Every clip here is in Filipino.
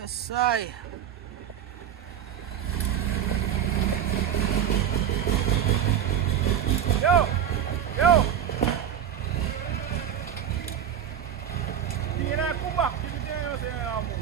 Yes, ay. Yo! Yo! Hindi na kubak. Hindi na sa mo.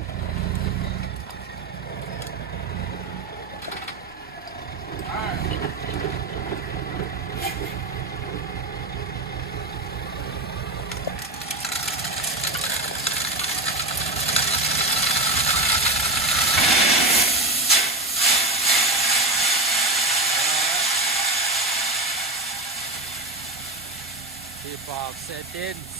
Default settings.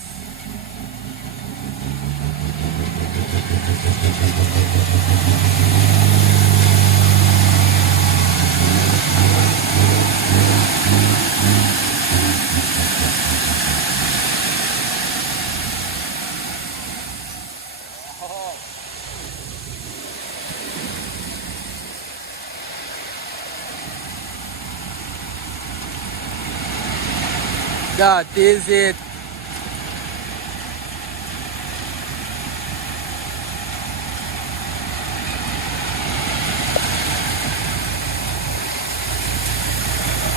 That is it.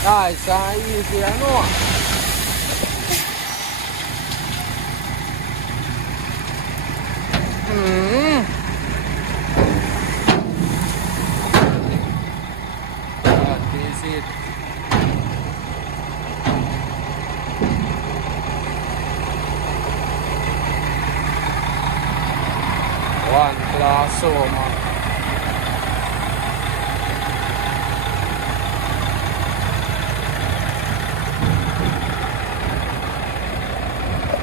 Guys, easy ano. That is it. One class, oh, man.